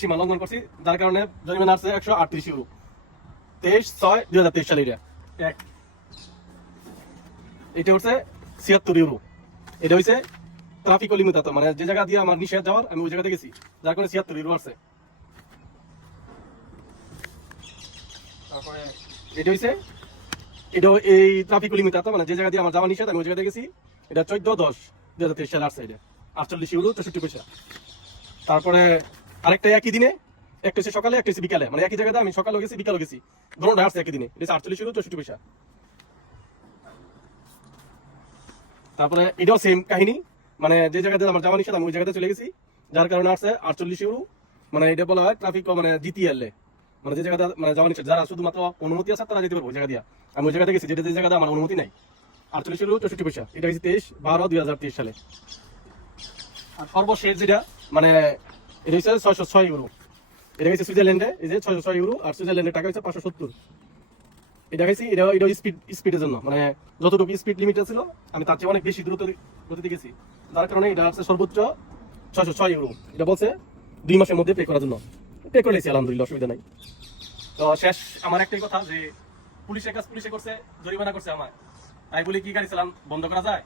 সীমা লঙ্ঘন করছি যার কারণে জরিমানা আসছে একশো আটত্রিশ ইউরো। তেইশ ছয় দুই হাজার তেইশ সালে এটা। এক। এটা হচ্ছে ছিয়াত্তর ইউরো। এটা হচ্ছে ট্রাফিক লিমিটাত মানে যে জায়গা দিয়ে আমার নিষেধ যাওয়ার আমি ওই জায়গাতে গেছি যার কারণে ছিয়াত্তর ইউরো আছে এটা হচ্ছে এটা এই ট্রাফিক লিমিটাত মানে যে জায়গা দিয়ে আমার যাওয়া নিষেধ আমি ওই জায়গাতে গেছি এটা চোদ্দ দশ দুই হাজার তেইশ সালে আসছে এটা। আটচল্লিশ ইউরো চৌষট্টি পয়সা। তারপরে আরেকটা একই দিনে, একটা হচ্ছে সকালে, একটা হচ্ছে বিকালে। মানে একই জায়গাতে আমি সকালে গেছি, বিকালে গেছি। দুটোটা আসছে একই দিনে। এটা আটচল্লিশ ইউরো চৌষট্টি পয়সা। তারপরে এটাও সেম কাহিনী। মানে যে জায়গাতে আমার যাওয়া নিষেধ, আমি ওই জায়গাতে চলে গেছি। যার কারণে আসছে আটচল্লিশ ইউরো মানে এটা বলা হয় ট্রাফিক মানে জিটিএল মানে যে জায়গাতে মানে যাওয়া নিষেধ, যারা শুধুমাত্র অনুমতি আছে তারা যেতে পারব জায়গা দিয়া। আমি ওই জায়গাতে গেছি, যেটা যে জায়গাতে আমার অনুমতি নাই। আটচল্লিশ ইউরো চৌষট্টি পয়সা। এটা হচ্ছে তেইশ বারো দুই হাজার তেইশ সালে। আর সর্বশেষ যেটা মানে এটা হচ্ছে ছয়শো ছয় ইউরো এটা হচ্ছে সুইজারল্যান্ডে এই যে ছয়শো ছয় ইউরো আর সুইজারল্যান্ডের টাকা হচ্ছে পাঁচশো সত্তর। এটা গেছি এটা এটা স্পিড স্পিডের জন্য। মানে যতটুকু স্পিড লিমিট ছিল, আমি তার চেয়ে অনেক বেশি দ্রুত গতিতে গেছি। যার কারণে এটা হচ্ছে সর্বোচ্চ ছয়শো ছয় ইউরো এটা বলছে দুই মাসের মধ্যে পে করার জন্য। পে করে নিয়েছি, আলহামদুলিল্লাহ, অসুবিধা নাই। তো শেষ, আমার একটাই কথা যে, পুলিশের কাজ পুলিশে করছে, জরিমানা করছে আমার তাই বলে কি গাড়ি চালান বন্ধ করা যায়?